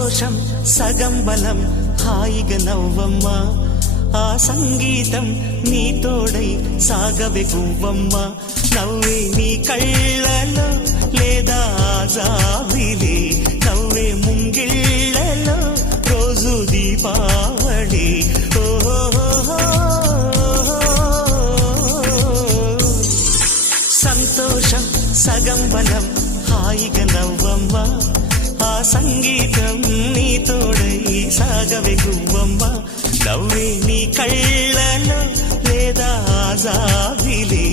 సంతోషం సగం బలం హాయిగా నవ్వమ్మా ఆ సంగీతం నీ తోడై సాగవే గువ్వమ్మ నవ్వే నీ కళ్ళలో లేదా జాబిలి నవ్వే ముంగిళ్ళలో రోజు దీపావళి సంతోషం సగం బలం హాయిగా నవ్వమ్మ ఆ సంగీతం నీ తోడై సాగవే గువ్వమ్మ నవ్వే నీ కళ్ళలో లేదా జాబిలి